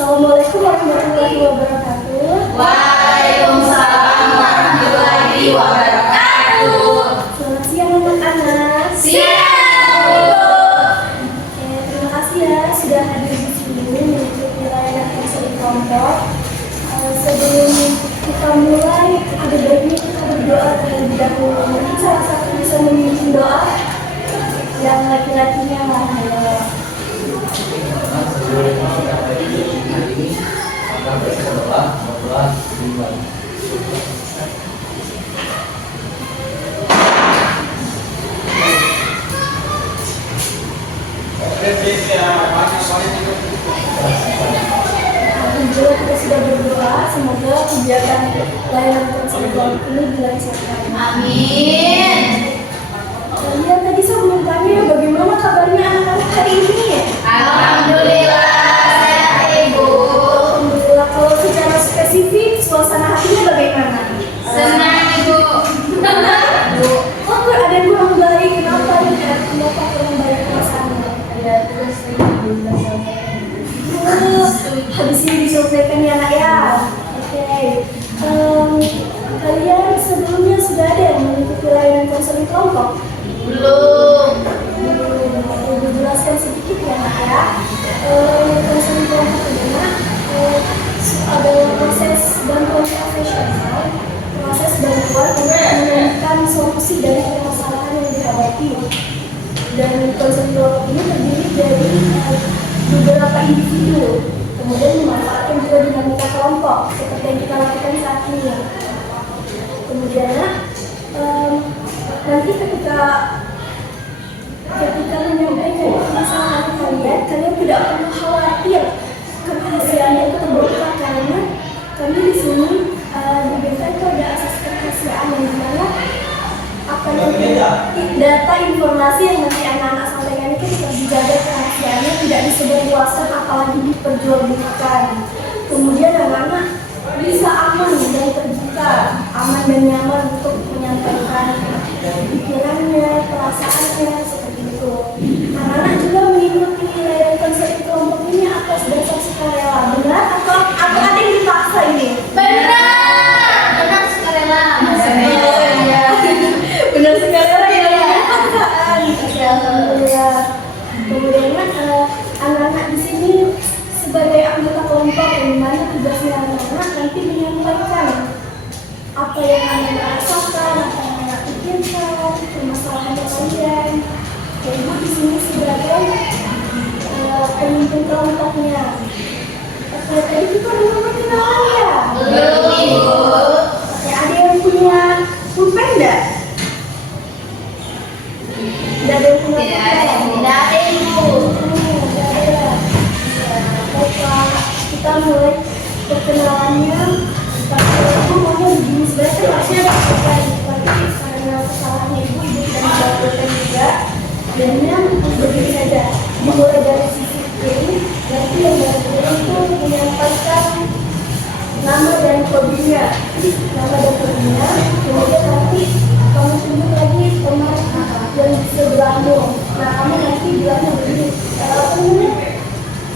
Assalamualaikum warahmatullahi wabarakatuh. Waalaikumsalam warahmatullahi wabarakatuh. Selamat siang anak-anak. Siang. Oke, terima kasih ya sudah hadir di sini mengikuti layanan konseling kelompok. Sebelum kita mulai, ada baiknya kita berdoa terlebih dahulu. Mungkin salah satu bisa memimpin doa yang laki-lakinya lah. Alhamdulillah kita sudah berdoa, semoga kegiatan layanan konseling kelompok ini dilancarkan. Amin. Kalian tadi sebelum tanya bagaimana kabarnya anak-anak hari ini? Alhamdulillah sehat Ibu. Alhamdulillah. Kalau secara spesifik suasana hatinya bagaimana? Senang Ibu. Bu. Oh, ada yang kurang baik. Kenapa ya? Kenapa kurang baik perasaannya? Ada tugas belum Habis ini diselesaikan ya nak ya. Oke. Kalian sebelumnya sudah ada yang mengikuti layanan konseling kelompok? belum. Aku jelaskan sedikit ya nak ya. Konseling kelompok ini adalah proses bantuan profesional, proses bantuan untuk menemukan solusi dari permasalahan yang dihadapi. Dan konseling kelompok ini terdiri dari beberapa individu, kemudian memanfaatkan juga dinamika kelompok seperti yang kita lakukan saat ini. Kemudian nanti ketika menyampaikan permasalahan kalian tidak perlu khawatir kerahasiaannya itu terbongkar, karena kami di sini di BK itu ada asas kerahasiaan yang dimana akan data informasi yang nanti anak-anak sampaikan itu tetap dijaga kerahasiaannya, tidak disebarluaskan apalagi diperjualbelikan. Kemudian anak-anak bisa aman dan terbuka, aman dan nyaman untuk menyampaikan pikirannya, perasaannya seperti itu. Anak-anak juga mengikuti layanan konseling kelompok ini atas dasar sukarela. Benar atau ada yang dipaksa ini? Benar sukarela. Ya. Benar sukarela ya. Paksaan. Alhamdulillah. Kemudian anak-anak di sini sebagai anggota kelompok yang dimana tugasnya anak-anak nanti menyampaikan apa yang anak-anak rasakan, apa yang anak pikirkan, permasalahan kalian. Ibu di sini sebagai pemimpin kelompoknya. Oke, tadi kita belum perkenalan ya? Belum Ibu. Oke, ada yang punya pulpen enggak? Tidak ada yang punya pulpen? Tidak ada Ibu. Baiklah, kita mulai perkenalannya. Ibu maunya begini, sebenarnya harusnya ada pulpen, tapi karena kesalahannya ibu tidak membawa pulpen juga. Jadinya begini saja, dimulai dari sisi kiri, nanti yang dari kiri itu menyampaikan nama dan kodenya, kemudian nanti kamu tunjuk lagi teman yang di sebelahmu. Nah, kamu nanti bilangnya begini,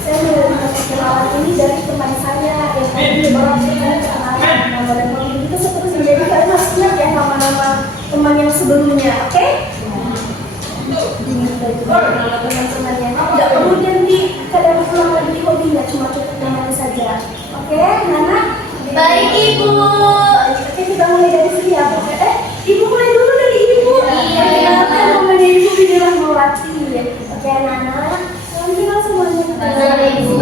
saya menerima perkenalan ini dari teman saya yang tadi melakukan kenalan nama dan kodenya itu seterusnya. Jadi kalian harus ingat ya nama-nama teman yang sebelumnya, oke? Teman-temannya tidak perlu ganti kadang ulang lagi hobinya, cuma cukup namanya saja. Oke, Nana? Baik Ibu. Oke, kita mulai dari sini ya. Ibu mulai dulu dari ibu. Iya. Kenalkan namanya ibu Bidi Rahmawati. Oke, Nana. Salam kenal semuanya. Halo, Ibu.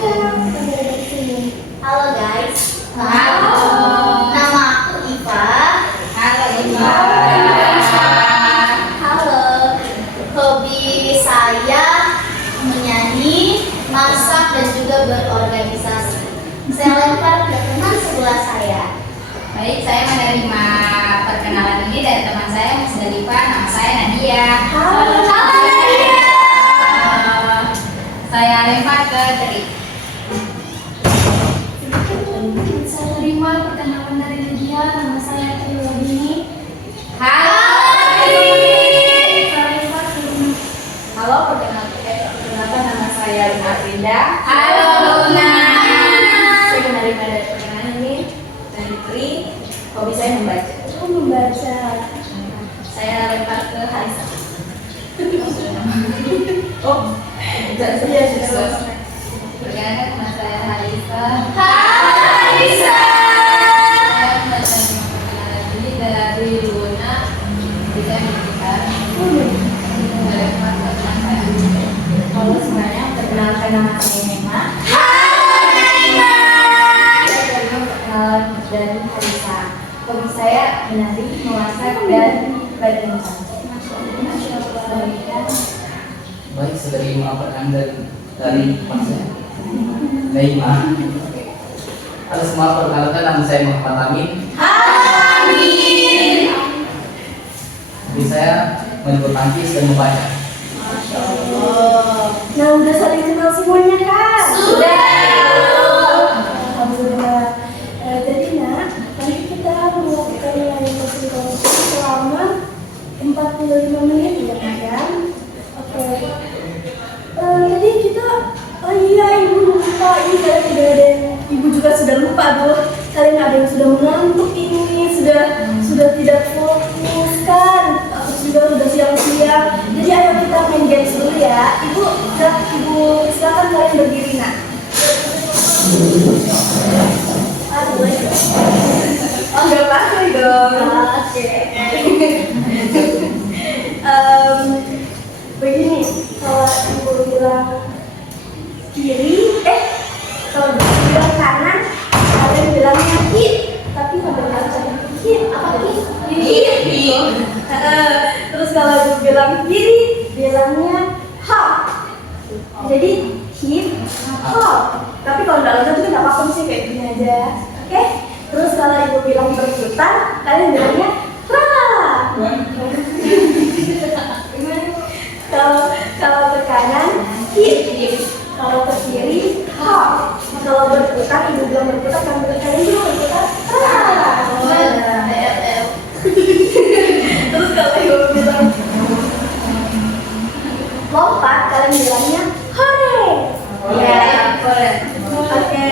Kita mulai dari sini. Halo guys. Halo. Nama aku Iva. Halo Iva. Halo. Hobi saya menyanyi, masak dan juga berorganisasi. Saya lempar ke teman sebelah saya. Baik, saya menerima perkenalan ini dari teman saya Mas Dalifa. Nama saya Nadia. Halo. Nadia. Saya lempar ke Tri. Saya terima perkenalan dari Nadia. Nama saya Triwadini. Halo. Saya lempar ke Halo, perkenalkan nama saya Luna Frinda. Halo Luna. perkenalkan nama saya Halisa. Halisa. Saya menerima perkenalan ini dari Luna. Bisa menunjukkan Halo semuanya, perkenalkan nama saya Nema. Saya perkenalan dari Halisa. Hobi saya menari, memasak, dan badminton. Baik, sudah dimaafkan dari Mas Naima. Halo semua, perkenalkan nama saya Muhammad Amin. Amin. Hobi saya main bulu tangkis dan membaca. Nah, udah saling kenal semuanya kan? Sudah. Alhamdulillah. Jadi nak, nanti kita melakukan nilai konsultasi selama 45 menit ya kan? Oke. Tadi kita, oh iya ibu lupa, ini saya tidak ada yang, ibu juga sudah lupa tuh. Kalian ada yang sudah mengantuk ini, sudah tidak fokus kan? Sudah siang-siang. Jadi ayo kita main games dulu ya. Ibu silakan kalian berdiri nak. Oh nggak pakai dong. Oke. Begini, kalau ibu bilang kiri, kalau ibu bilang kanan, kalian bilangnya hit. Tapi kalau kalian hit, apa hit? Hit. Terus kalau ibu bilang kiri, bilangnya hop. Jadi hit, hop. Tapi kalau nggak lanjut juga nggak apa-apa sih kayak gini aja. Oke? Terus kalau ibu bilang berputar, kalian bilangnya ra. Kalau ke kanan hit, kalau ke kiri hop. Kalau berputar, ibu bilang berputar, kalian juga berputar ra. Terus kalau ibu bilang lompat, kalian bilangnya hore. Ya, boleh. Oke,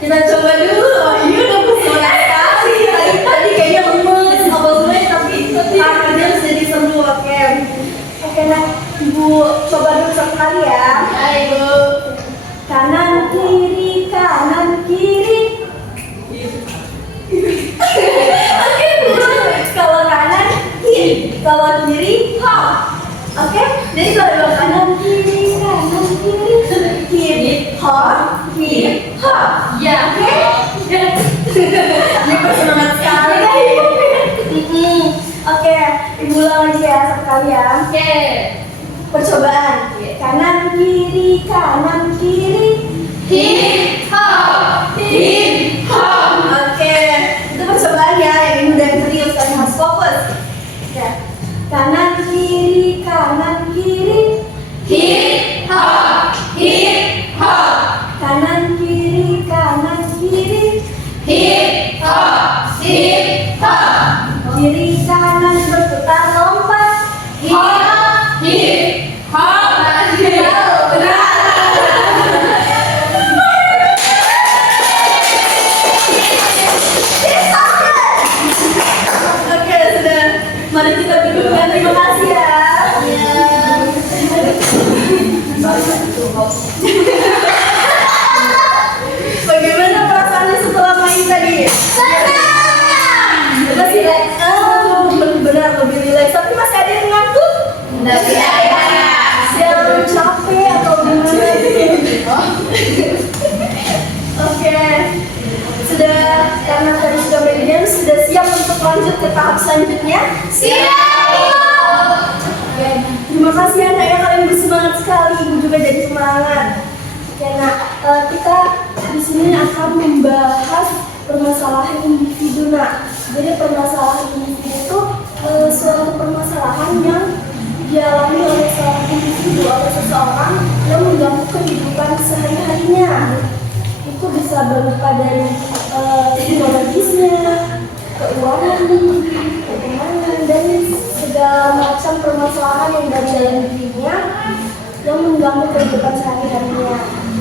kita coba dulu. Oh, ini udah pesona sekali. Tadi kayaknya lemes, awalnya tapi tangannya jadi seru. Oke, nah ibu coba dulu satu kali ya. Ayo. Kanan kiri, kanan kiri. Oke, kalau kanan hit, kalau kiri hop. Oke, jadi kalau kanan kiri, hit, hop, hit, hop. Ya, oke. Ini bersemangat sekali ya ibu. Oke, ibu ulang lagi ya satu kali ya. Oke. Percobaan. Kanan kiri, Hip hop. hip hop. Oke, itu percobaan ya. Yang ini udah serius, kalian harus fokus. Oke. Kanan kiri, Hip hop. Hip hop. kanan kiri, Hip hop. Hip hop. kiri kanan berputar lompat. Hip hop. Oke, sudah. Mari kita duduk dan terima kasih ya. Bagaimana perasaannya setelah main tadi? Lebih relax. Benar lebih relax. Tapi masih ada yang ngantuk? Tapi ada. Yang capek atau gimana? Oke. Sudah karena tadi sudah main game, sudah siap untuk lanjut ke tahap selanjutnya? Siap. Oke, terima kasih anak ya, kalian bersemangat sekali, ibu juga jadi semangat. Oke, nah kita di sini akan membahas permasalahan individu. Nah, jadi permasalahan individu itu suatu permasalahan yang dialami oleh seorang individu atau seseorang yang mengganggu kehidupan sehari-harinya. Itu bisa berupa dari psikologisnya, keuangan, keuangan, dan segala macam permasalahan yang dari dalam dirinya yang mengganggu kehidupan sehari-harinya.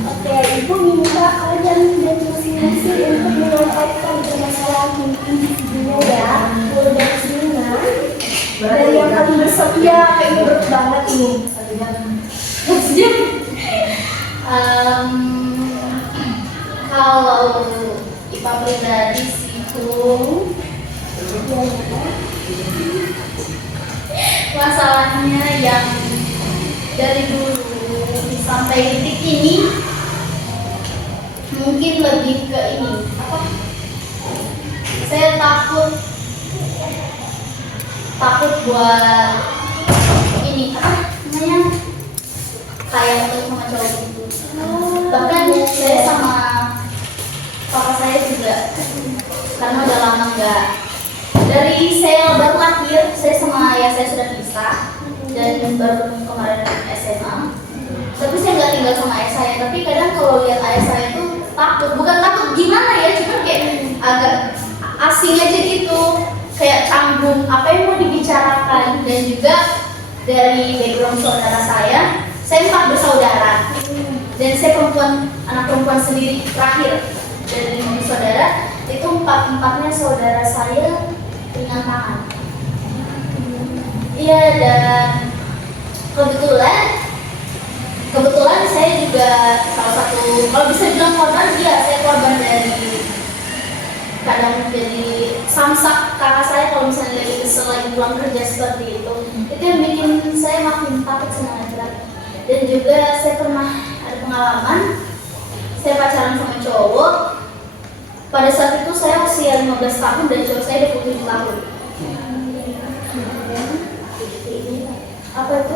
Oke, ibu minta kalian dan masing-masing untuk menyampaikan permasalahan individunya ya. Mulai dari sini nah. Dari yang paling bersedia, kayaknya berat banget ini. Kalau IPA pribadi situng masalahnya yang dari dulu sampai detik ini mungkin lebih ke ini apa? Saya takut buat ini apa namanya kayak ketemu sama cowok gitu. Bahkan saya sama papa saya juga karena udah lama enggak dari saya baru lahir, saya sama ayah saya sudah pisah dan baru ketemu kemarin SMA. Tapi saya nggak tinggal sama ayah saya. Tapi kadang kalau lihat ayah saya itu takut, bukan takut gimana ya, cuma kayak agak asing aja gitu, kayak canggung apa yang mau dibicarakan. Dan juga dari background saudara saya 4 bersaudara dan saya anak perempuan sendiri terakhir dari 5 saudara. Itu 4-4-nya saudara saya ringan tangan. Iya, dan kebetulan saya juga salah satu, kalau bisa bilang korban, iya saya korban dari kadang jadi samsak kakak saya kalau misalnya lagi kesel, lagi pulang kerja seperti itu yang bikin saya makin takut sama laki-laki. Dan juga saya pernah ada pengalaman, saya pacaran sama cowok. Pada saat itu saya usia 15 tahun dan cowok saya 27 tahun. Apa itu?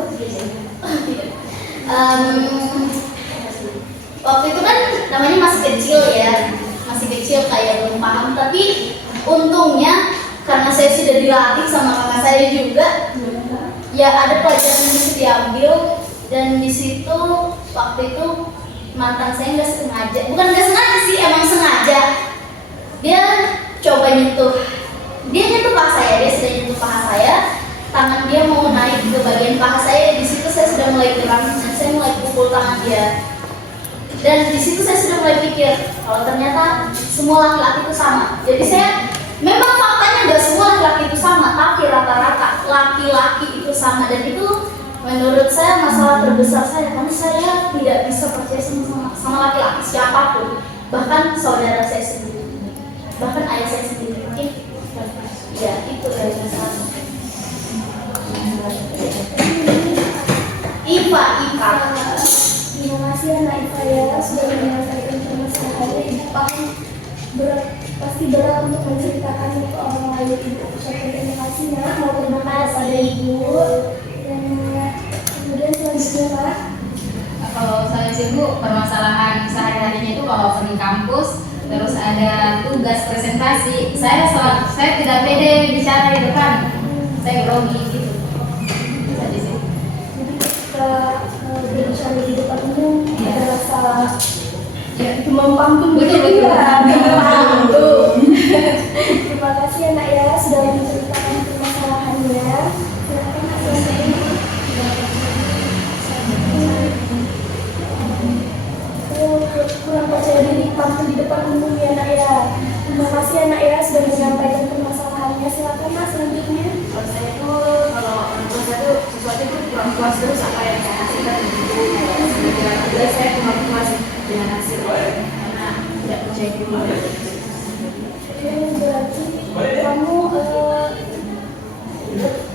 Waktu itu kan namanya masih kecil ya, kayak belum paham. Tapi untungnya karena saya sudah dilatih sama kakak saya juga, ya ada pelajaran yang bisa diambil. Dan di situ waktu itu mantan saya nggak sengaja, bukan nggak sengaja sih, emang sengaja. Dia coba nyentuh paha saya, dia sudah nyentuh paha saya. Tangan dia mau naik ke bagian paha saya, di situ saya sudah mulai geram dan saya mulai pukul tangan dia. Dan di situ saya sudah mulai pikir kalau ternyata semua laki-laki itu sama. Jadi saya memang faktanya nggak semua laki-laki itu sama, tapi rata-rata laki-laki itu sama. Dan itu menurut saya masalah terbesar saya, karena saya tidak bisa percaya sama laki-laki siapapun, bahkan saudara saya sendiri, bahkan ayah saya sendiri. Mungkin ya itu dari masalah. IPA. Terima kasih anak IPA ya sudah menyampaikan permasalahannya. Pasti berat untuk menceritakan ke orang lain. Ibu ucapkan terima kasih ya. Mau terima kasih pada ibu. Dan kemudian selanjutnya Pak. Kalau saya sih Bu, permasalahan sehari-harinya itu kalau di kampus terus ada tugas presentasi, saya tidak pede bicara di depan, saya grogi gitu. Jadi ketika berbicara di depan umum ada rasa demam panggung begitu ya. Terima kasih anak ya sudah menceritakan permasalahannya. Silakan Kak selanjutnya. Kurang percaya diri tampil di depan umum ya nak ya. Terima kasih anak ya sudah menyampaikan permasalahannya. Silakan Mas selanjutnya. Kalau saya itu sesuatu itu kurang puas terus apa yang saya hasilkan itu sebenarnya saya kurang puas dengan hasil karena tidak percaya diri. Berarti kamu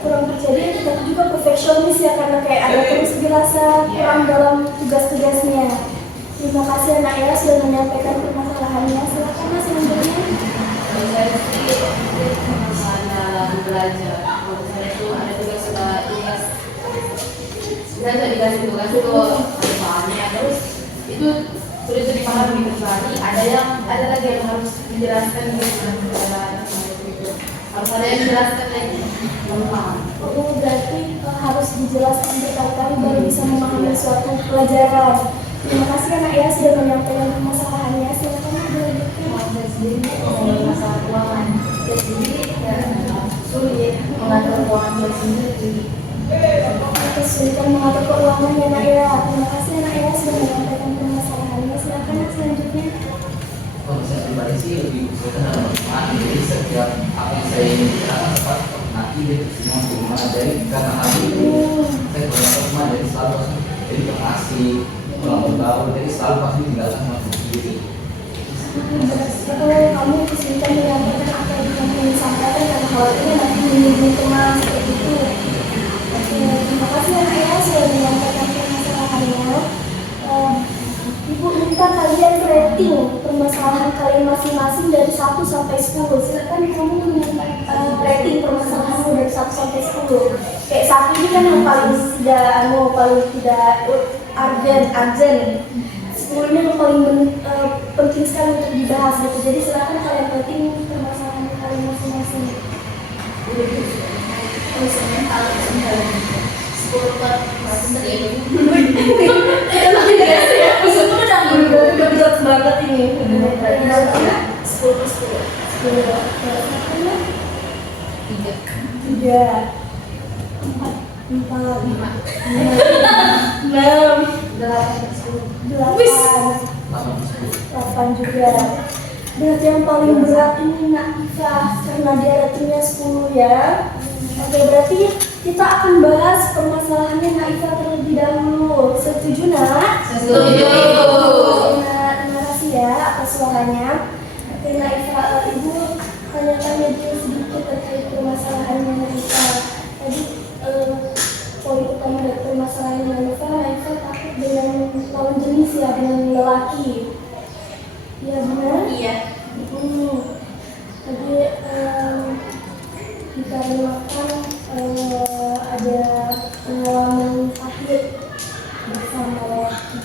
kurang percaya diri tapi juga perfeksionis ya, karena kayak ada terus dirasa kurang dalam tugas-tugasnya. Terima kasih anak ya sudah menyampaikan permasalahannya. Silakan Mas selanjutnya. Kalau saya sih masalah belajar. Kalau saya itu ada tugas saya sudah dikasih tugas itu soalnya, terus itu sulit dipahami kecuali ada lagi yang harus dijelaskan gitu, harus ada yang dijelaskan lagi belum paham. Oh, berarti harus dijelaskan berkali-kali baru bisa memahami suatu pelajaran. Terima kasih anak ya sudah menyampaikan permasalahannya. Silakan dilanjutkan. Saya sendiri mengenai masalah keuangan, saya sendiri sulit mengatur keuangan saya sendiri. Kesulitan mengatur keuangan ya nak ya. Terima kasih anak ya sudah menyampaikan permasalahannya. Silakan Nak selanjutnya. Kalau saya pribadi sih lebih kesulitan dalam keuangan. Jadi setiap apa yang saya ingin bicarakan tepat nanti gitu semua bagaimana dari karena hal itu saya berlaku cuma dari selalu jadi terkasih pulang bergaul, jadi selalu pasti tinggalkan waktu sendiri. kamu kesulitan menyampaikan apa yang kamu ingin sampaikan karena khawatirnya nanti menyinggung teman seperti itu. Oke, terima kasih anak ya sudah menyampaikan permasalahannya. Ibu minta kalian rating permasalahan kalian masing-masing dari 1 sampai 10. Silakan kamu menyampaikan rating permasalahanmu dari 1 sampai 10. Kayak 1 ini kan yang paling tidak urgent. 10 ini yang paling penting sekali untuk dibahas gitu. Jadi silakan kalian rating permasalahan kalian masing-masing. Udah berat banget ini. 8 juga. Berarti yang paling berat ini Nak Iva karena dia ratingnya 10 ya. Oke, berarti kita akan bahas permasalahannya Nak Iva terlebih dahulu. Setuju Nak? Setuju. Nah, terima kasih ya atas suaranya. Oke Nak Iva, Ibu tanya-tanya dulu sedikit terkait permasalahannya Nak Iva. Tadi poin utama dari permasalahan Nak Iva takut dengan lawan jenis ya, dengan lelaki. Iya benar? Iya. Tadi dikarenakan ada pengalaman pahit bersama lelaki,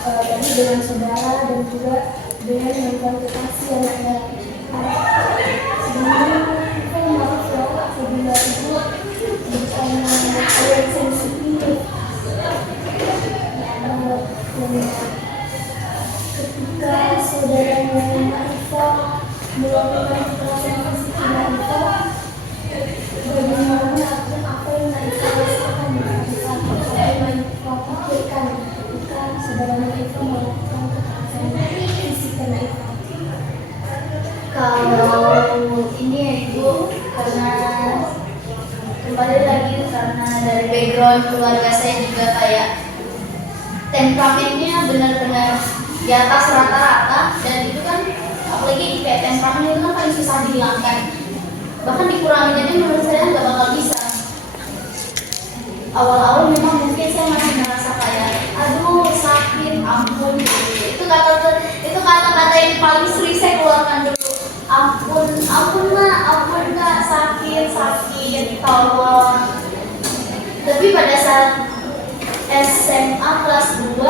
tadi dengan saudara dan juga dengan mantan kekasih anaknya. Sebenarnya kita maaf ya apabila ibu bersama kalian sensitif. Ketika saudaranya Iva melakukan kekerasan fisik Iva, bagaimana apa yang Iva rasakan apa yang Iva pikirkan ketika saudaranya Iva melakukan kekerasan fisik Iva? Kalau ini ya Ibu, karena kembali lagi karena dari background keluarga saya juga kayak temperamennya benar-benar di atas rata-rata, dan itu kan apalagi kayak temperamen itu kan paling susah dihilangkan, bahkan dikurangin aja menurut saya nggak bakal bisa. Awal-awal memang mungkin saya masih merasa kayak aduh sakit, ampun gitu. Itu kata-kata yang paling sering saya keluarkan dulu. Ampun nak, sakit, tolong. Tapi pada saat SMA kelas 2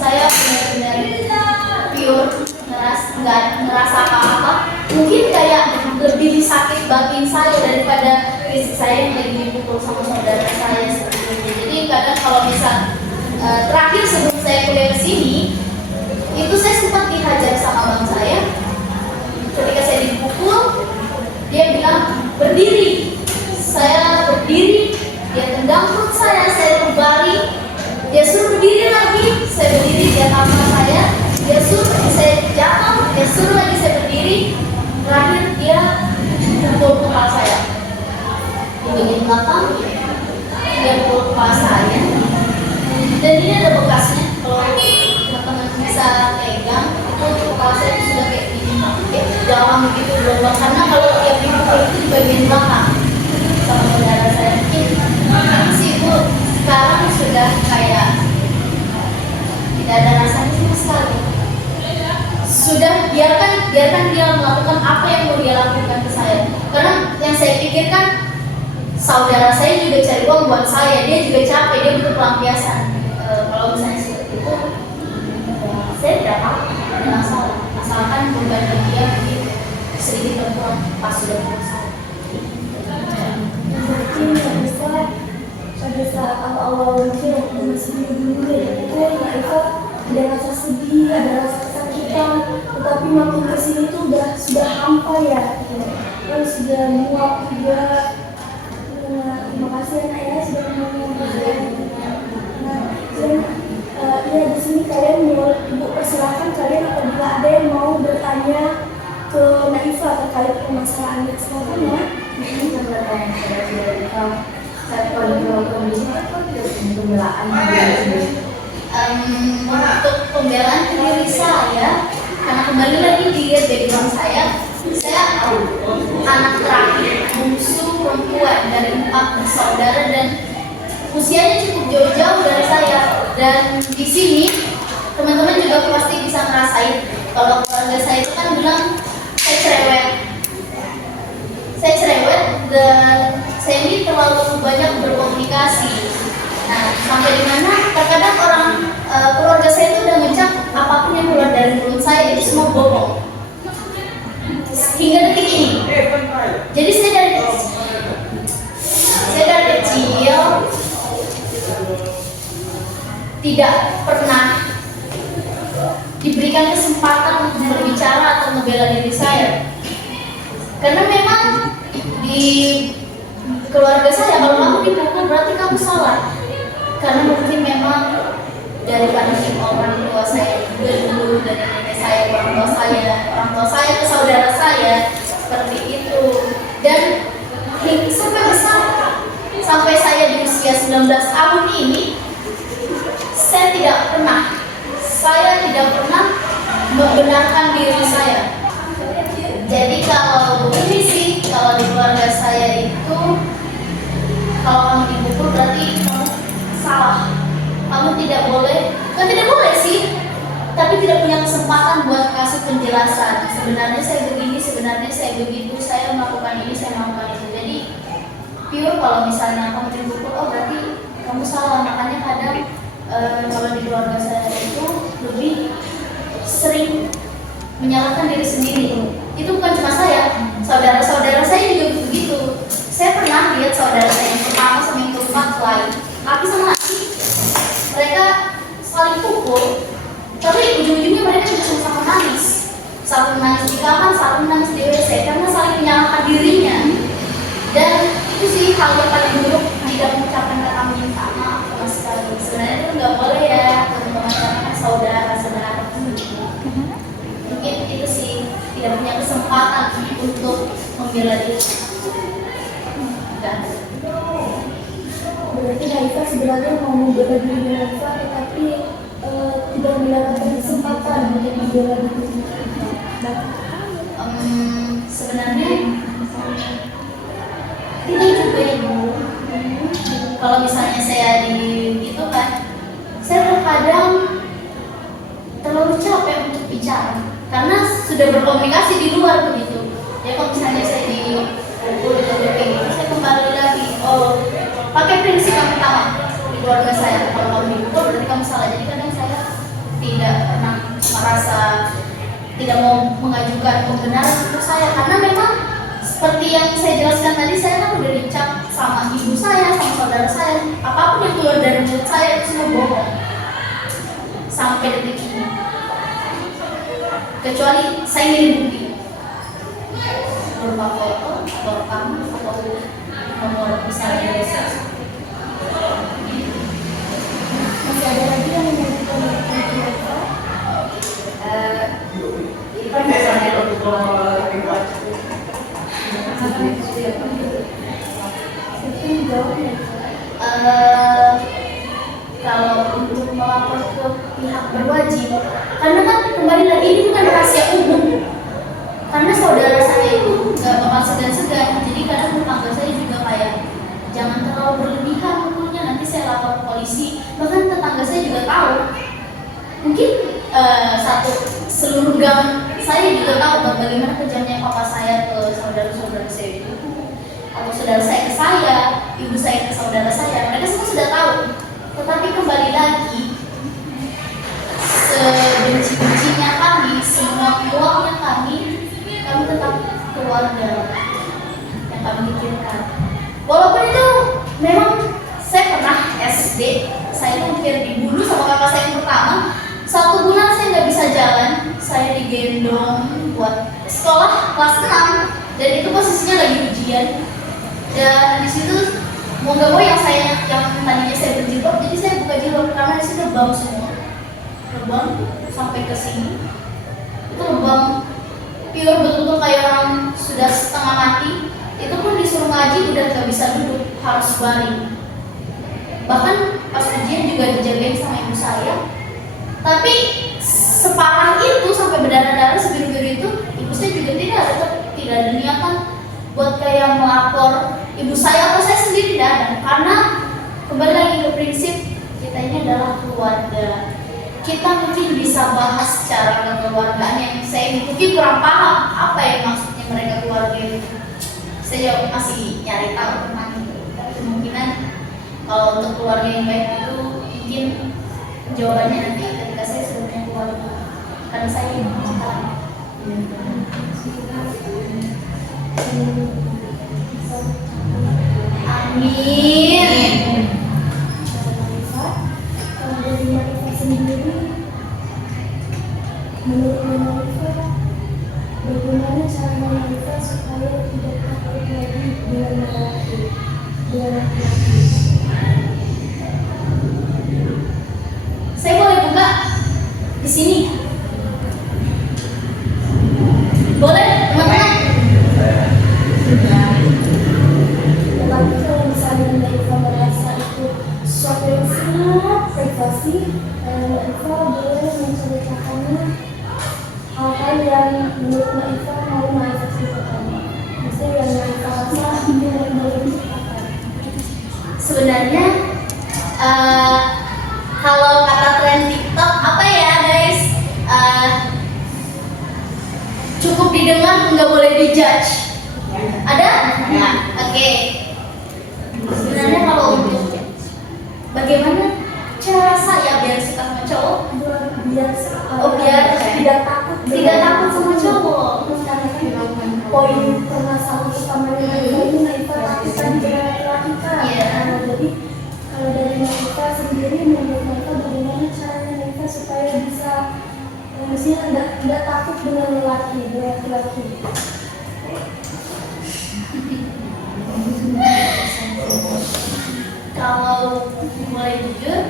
saya benar-benar pure nggak ngerasa apa-apa. Mungkin kayak lebih sakit batin saya daripada fisik saya yang lagi dipukul sama saudara saya seperti itu. Jadi kadang kalau bisa terakhir sebelum saya kuliah ke sini itu saya sempat dihajar sama abang saya. Ketika saya dipukul, dia bilang berdiri. Saya berdiri, dia tendang perut saya berbaring. Dia suruh berdiri lagi, saya berdiri, dia tampar saya. Dia suruh saya jatuh, dia suruh lagi saya berdiri. Terakhir dia pukul kepala saya di bagian belakang. Dia pukul kepala saya. Dan ini ada bekasnya. Kalau teman-teman bisa pegang, itu kepala saya itu sudah kayak gini, dalam gitu berubah. Karena kalau dia dipukul itu di bagian belakang sama saudara saya. Ini sih Bu, sekarang sudah kayak tidak ada rasanya sama sekali. Sudah biarkan dia melakukan apa yang mau dia lakukan ke saya. Karena yang saya pikirkan saudara saya juga cari uang buat saya, dia juga capek, dia butuh pelampiasan. Kalau misalnya seperti itu, saya tidak apa-apa, masalah. Asalkan beban dia sedikit berkurang pas sudah selesai. Pada saat awal-awal mungkin waktu masih dulu ya, itu Nak Iva ada rasa sedih, ada rasa kesakitan, tetapi makin kesini tuh sudah hampa ya, kan sudah muak juga. Terima kasih Anak ya sudah menyampaikan. Nah, dan ya di sini kalian mau Ibu persilahkan kalian apabila ada yang mau bertanya ke Nak Iva terkait permasalahannya, silakan ya. Untuk pembelaan diri saya, karena kembali lagi dilihat dari background saya anak terakhir bungsu perempuan dari 4 bersaudara dan usianya cukup jauh-jauh dari saya. Dan di sini teman-teman juga pasti bisa ngerasain kalau keluarga saya itu kan bilang saya cerewet dan saya ini terlalu banyak berkomunikasi. Nah, sampai di mana terkadang keluarga saya itu udah ngecap apapun yang keluar dari mulut saya itu semua bohong. Hingga detik ini. Jadi saya dari kecil tidak pernah diberikan kesempatan untuk berbicara atau membela diri saya. Karena memang di keluarga saya kalau kamu dipukul berarti kamu salah. Karena mungkin memang dari parenting orang tua saya juga dulu, dari nenek saya, orang tua saya ke saudara saya seperti itu. Dan sampai besar, sampai saya di usia 19 tahun ini, saya tidak pernah membenarkan diri saya. Jadi kalau ini sih, kalau di keluarga saya itu, kalau kamu dipukul berarti kamu salah. Kamu tidak boleh sih, tapi tidak punya kesempatan buat kasih penjelasan. Sebenarnya saya begini, sebenarnya saya begitu, saya melakukan ini, saya melakukan itu. Jadi pure kalau misalnya kamu dipukul, oh berarti kamu salah. Makanya kadang kalau di keluarga saya itu lebih sering menyalahkan diri sendiri. Itu bukan cuma saya, saudara-saudara saya juga begitu. Saya pernah lihat saudara saya yang pertama sama yang keempat lain, laki sama laki, mereka saling pukul, tapi ujung-ujungnya mereka juga sama-sama nangis, saling menangis di kamar, saling menangis di WC karena saling menyalahkan dirinya. Dan itu sih hal yang paling buruk, tidak mengucapkan kata minta maaf sama sekali. Sebenarnya itu nggak boleh ya, teman-teman, karena saudara mungkin itu sih tidak punya kesempatan untuk membela diri. Berarti Haifa sebenarnya mau membela diri Haifa, tetapi tidak mendapatkan kesempatan untuk membela diri. Sebenarnya tidak juga ibu. Kalau misalnya saya gitu kan, saya terkadang terlalu capek untuk bicara karena sudah berkomunikasi di luar begitu. Ya kalau misalnya saya dipukul saya kembali lagi, pakai prinsip yang pertama di keluarga saya, kalau kamu dipukul berarti kamu salah. Jadi kadang saya tidak pernah merasa tidak mau mengajukan pembenaran untuk saya, karena memang seperti yang saya jelaskan tadi, saya kan udah dicap sama ibu saya, sama saudara saya, apapun yang keluar dari mulut saya itu semua bohong sampai detik ini, kecuali saya ngirim bukti berupa foto atau rekaman atau nomor misalnya reses. Masih ada lagi yang mengajukan Haifa? Ini kan misalnya kalau untuk melapor ke pihak berwajib, karena kan kembali lagi ini bukan rahasia umum, karena saudara saya itu nggak bakal segan-segan. Jadi kadang tetangga saya juga kayak jangan terlalu berlebihan pukulnya, nanti saya lapor ke polisi. Bahkan tetangga saya juga tahu, mungkin seluruh gang saya juga tahu bagaimana kejamnya papa saya ke saudara-saudara saya itu, atau saudara saya ke saya, ibu saya ke saudara saya, mereka semua sudah tahu. Tetapi kembali lagi, sebenci-bencinya kami, semua uangnya kami tetap keluarga yang kami pikirkan. Walaupun itu memang saya pernah SD, saya hampir dibunuh sama kakak saya yang pertama. 1 bulan saya nggak bisa jalan, saya digendong buat sekolah kelas 6, dan itu posisinya lagi ujian. Dan di situ mau nggak mau yang tadinya saya berjilbab, jadi saya buka jilbab karena di situ lebam semua, lebam sampai ke sini. Itu lebam pure betul-betul kayak orang sudah setengah mati. Itu pun disuruh ngaji udah nggak bisa duduk, harus baring. Bahkan pas ujian juga dijagain sama ibu saya. Tapi separah itu sampai berdarah-darah ibu saya atau saya sendiri tidak ada, karena kembali lagi ke prinsip kita ini adalah keluarga. Kita mungkin bisa bahas secara kekeluargaan yang saya mungkin kurang paham apa yang maksudnya mereka keluarga itu. Saya masih nyari tahu tentang itu. Tapi kemungkinan kalau untuk keluarga yang baik itu mungkin jawabannya nanti ketika saya sudah punya keluarga. Karena saya sekarang. Amin. Kalau dari Marifa sendiri, menurut Marifa, bagaimana cara Marifa supaya tidak takut lagi dengan laki-laki? Saya boleh buka di sini? Boleh, teman-teman? Tetapi kalau misalnya Marifa merasa itu sesuatu yang sangat privasi, Marifa boleh menceritakannya hal-hal yang menurut Marifa mau Marifa ceritakan. Misalnya yang Marifa rasa ini yang boleh diceritakan. Sebenarnya kalau kata tren TikTok apa ya guys? Cukup didengar, nggak boleh dijudge. Ada? Nah, oke. Sebenarnya kalau untuk bagaimana cara saya biar suka sama cowok? Biar tidak takut sama cowok. Poin permasalahan utamanya ini Marifa takut kan dengan laki-laki kan. Iya. Jadi kalau dari Marifa sendiri menurut Marifa bagaimana caranya Marifa supaya bisa maksudnya tidak takut dengan laki-laki. Kalau mulai jujur,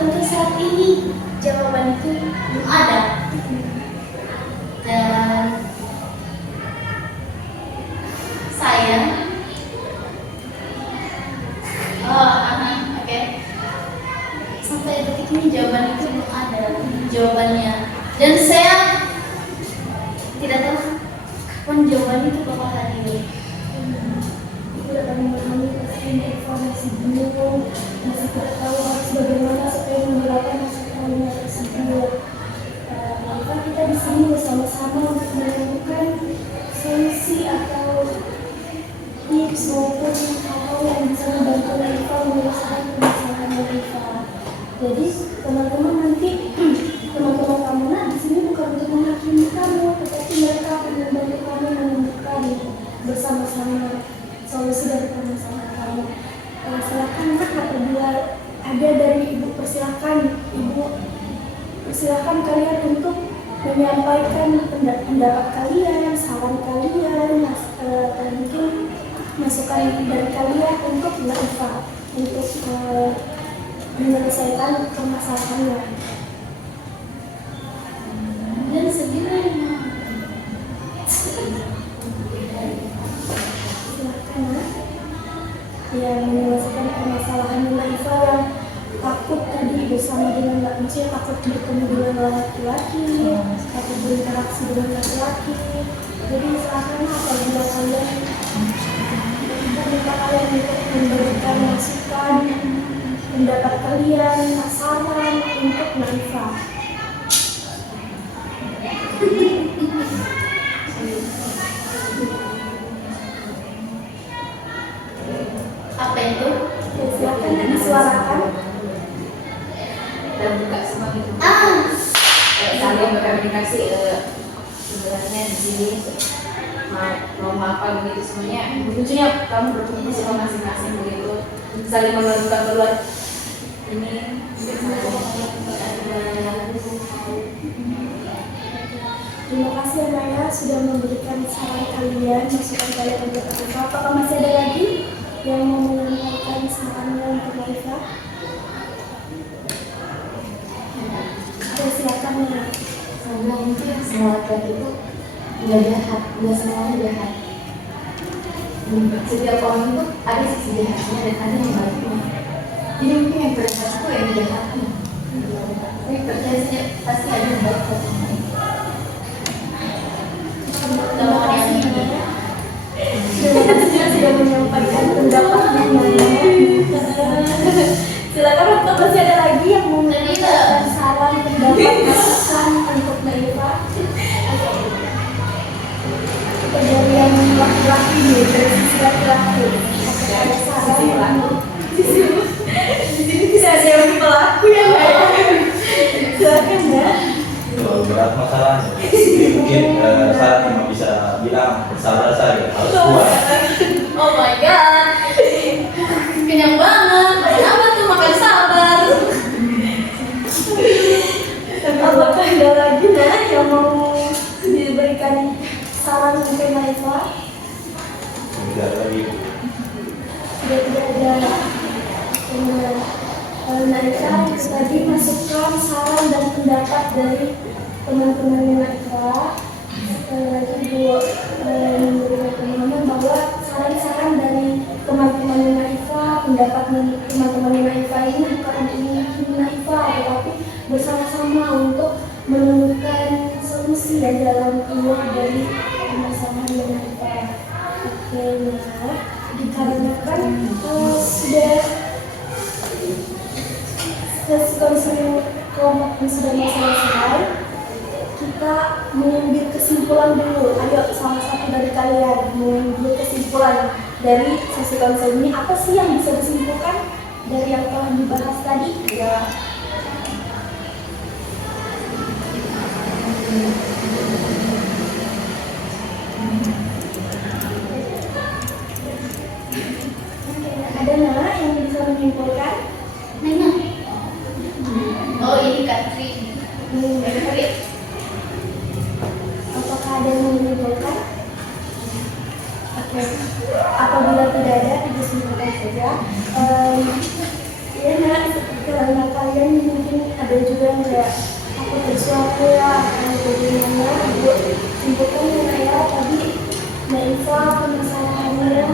untuk saat ini jawaban itu belum ada. Dan saya, oke. Sampai detik ini jawaban itu belum ada jawabannya. Dan saya tidak tahu kapan jawaban itu bakal hadir. Tidak akan memahami pasti informasi bingung, masih tidak tahu harus bagaimana supaya menggunakan masalah tersebut. Maka kita di sini bersama-sama untuk menemukan solusi atau tips maupun hal-hal yang bisa membantu Marifa menyelesaikan permasalahan Marifa. Jadi teman-teman nanti teman-teman kamu di sini bukan untuk menghakimi kamu, tetapi mereka akan membantu kamu menemukan bersama-sama solusi dari permasalahan kamu. Silakan apabila ada dari ibu, persilakan kalian untuk menyampaikan pendapat kalian, saran kalian, mungkin masukan dari kalian untuk Marifa untuk menyelesaikan permasalahannya. Dan segini yang menyelesaikan permasalahan Marifa yang takut tadi bersama dengan maksudnya takut bertemu dengan laki-laki, takut berinteraksi dengan laki-laki. Jadi silakan apabila kalian meminta kalian untuk memberikan masukan, pendapat kalian, saran untuk Marifa. apa itu? Silakan disuarakan. Dan buka semua gitu. Saling berkomunikasi sebenarnya di sini mau apa begitu semuanya. Lucunya kamu berkomunikasi sama masing-masing begitu, saling mengeluarkan keluar ini. Terima kasih Naya sudah memberikan saran kalian, masukan kalian untuk Marifa. Apakah masih ada lagi yang mau menyampaikan sarannya untuk Marifa? Silakan Naya. Karena itu semua laki itu nggak jahat, nggak semuanya jahat. Setiap orang itu ada sisi jahatnya dan ada yang baiknya. Jadi mungkin yang terlihat itu yang jahatnya. Tapi percaya saja pasti ada yang baik. Terima kasih Naya. Terima kasih sudah menyampaikan pendapatnya Naya. Silakan untuk masih ada lagi yang mau menyampaikan saran, pendapat, masukan untuk Naifa. Dari yang laki-laki nih, dari sisi laki-laki. Ada saran di sini tidak ada yang pelaku ya Naya. Silakan ya. Berat masalahnya. Mungkin saat cuma bisa bilang bersabar saja, harus kuat. Oh my god. Kenyang banget. Kenapa tuh makan sabar? Apakah ada lagi Nah yang mau diberikan saran untuk Naifa? Tidak lagi. Sudah tidak ada. Naifa itu tadi masukan saran dan pendapat dari teman-teman Naifa. Lagi Bu memberikan pemahaman bahwa saran-saran dari teman-teman Naifa, pendapat teman-teman Naifa ini bukan untuk menghakimi Naifa, tetapi bersama-sama untuk menemukan solusi ya dalam keluar dari permasalahan Naifa. Oke, nah dikarenakan sudah konseling kelompok ini sudah selesai, kita mengambil kesimpulan dulu. Ayo salah satu dari kalian mengambil kesimpulan dari sesi konseling ini. Apa sih yang bisa disimpulkan dari yang telah dibahas tadi? Ya. Ada Nana yang bisa menyimpulkan? Nanya. Oh ini Katri. Katri. Apakah ada yang menyimpulkan? Oke. Apabila tidak ada, disimpulkan saja. Ya Nana, karena kalian mungkin ada juga yang kayak aku bersuara ya, bagaimana buat simpulkan ya tadi Naifa permasalahannya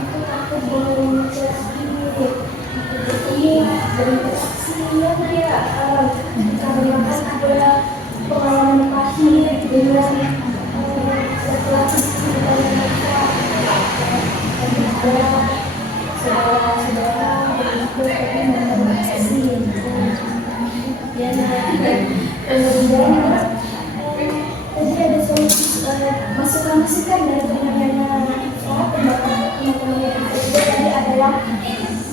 itu aku belum bertemu berinteraksi ya dia karena kan ada pengalaman pahit dengan laki-laki sekitar Naifa, ada saudara-saudara begitu tapi memperbaiki dan kemudian tadi ada solusi masukan-masukan dari temannya Naifa, teman-teman Naifa juga tadi ada yang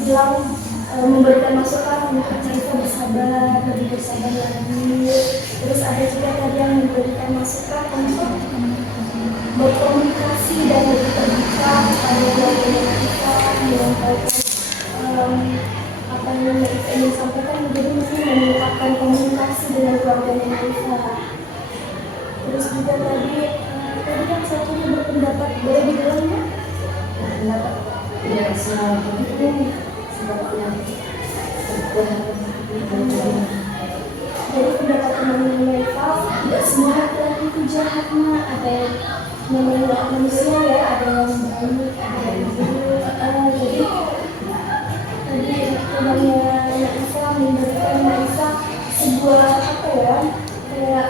bilang memberikan masukan untuk Naifa bersabar, lebih bersabar lagi. Terus ada juga tadi yang memberikan masukan untuk berkomunikasi dan lebih terbuka kepada keluarga Naifa, menyampaikan apa yang Naifa ingin sampaikan, jadi mesti meningkatkan komunikasi dengan keluarga Naifa. Terus juga tadi yang satunya berpendapat, boleh dibilangnya? Pendapat tidak semua itu sebabnya Jadi pendapat teman-teman Naifa, tidak semua laki-laki itu jahat Mak. Ada yang namanya manusia ya, ada yang baik, ada yang buruk. Jadi tadi temannya Naifa memberikan Naifa sebuah apa ya, kayak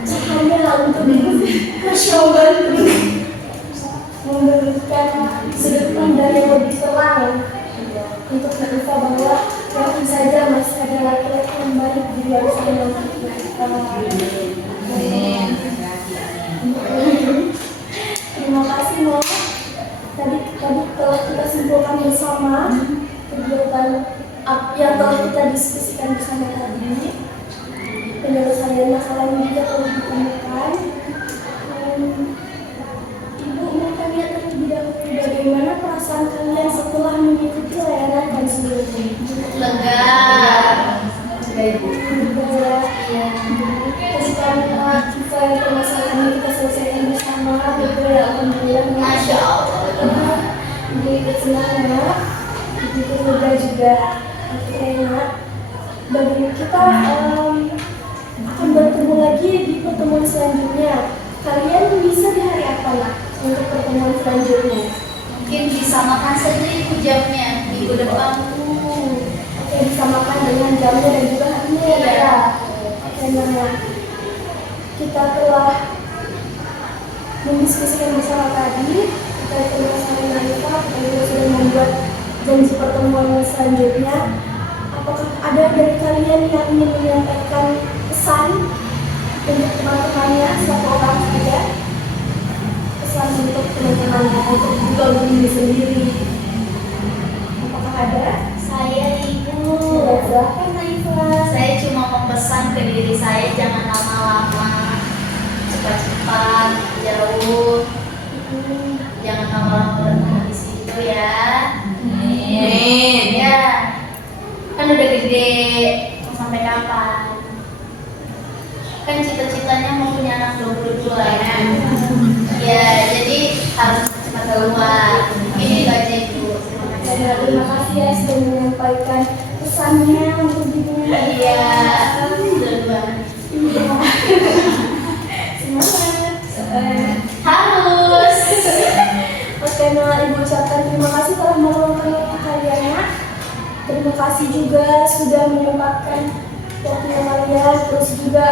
cahaya lah untuk mencoba memberikan sudut pandang yang lebih terang untuk Naifa bahwa yakin saja masih ada laki-laki yang baik di luar sana untuk Naifa. Terima kasih Mo. Tadi telah kita simpulkan bersama kegiatan yang telah kita diskusikan bersama tadi. Penyelesaian masalah ini juga telah ditemukan. Ibu mau tanya terlebih dahulu bagaimana perasaan kalian setelah mengikuti layanan konseling ini? Lega. Ya. Karena kita permasalahan ini kita selesaikan bersama, betul ya alhamdulillah. Masya Allah. Jadi senang ya, begitu lega juga. Akhirnya bagi kita akan bertemu lagi di pertemuan selanjutnya. Kalian bisa di hari apa lah untuk pertemuan selanjutnya? Mungkin disamakan saja itu jamnya minggu depan. Oke, disamakan dengan jamnya dan juga harinya ya. Iya. Oke, nah kita telah mendiskusikan bersama tadi terkait permasalahan Naifah. Kita juga sudah membuat janji pertemuan selanjutnya. Apakah ada dari kalian yang ingin menyampaikan pesan untuk teman-temannya, satu orang saja? Pesan untuk teman-temannya, untuk juga diri sendiri. Apakah ada? Saya Ibu. Silahkan Naifah. Saya cuma mau pesan ke diri saya, jangan lama-lama, cepat-cepat, jauh, jangan lama-lama berhenti di situ ya. Amin. Ya, kan udah gede, mau sampai kapan? Kan cita-citanya mau punya anak 22 ya. Ya, jadi harus cepat keluar. Ini itu aja Ibu. Terima kasih ya sudah menyampaikan pesannya untuk ibunya. Iya, dua-dua. Semangat. Harus. Oke, nah Ibu ucapkan terima kasih telah meluangkan waktu kalian. Terima kasih juga sudah menyempatkan waktu kalian, terus juga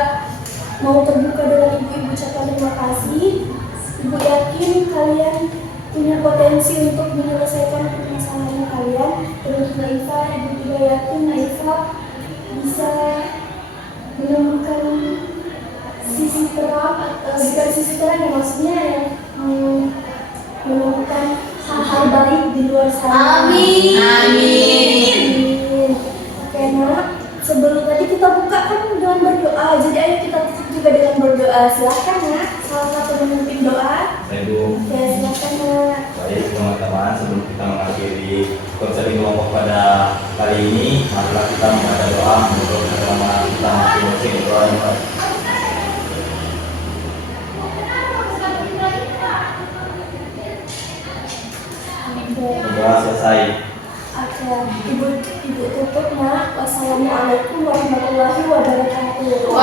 mau terbuka dengan Ibu ucapkan terima kasih. Ibu yakin kalian punya potensi untuk menyelesaikan permasalahan kalian. Terus Naifah, Ibu juga yakin Naifah bisa menemukan sisi terang, bukan sisi terang ya, maksudnya yang menemukan hal-hal baik di luar sana. Amin. Amin. Oke, nah sebelum tadi kita buka kan dengan berdoa, jadi ayo kita tutup juga dengan berdoa. Silahkan ya, salah satu memimpin doa. Ibu. Ya, silahkan ya. Baik teman-teman, sebelum kita mengakhiri konseling kelompok pada kali ini, marilah kita membaca doa menurut agama kita masing-masing. Doa yang baik. Doa selesai. Oke, Ibu tutup nak. Wassalamualaikum warahmatullahi wabarakatuh.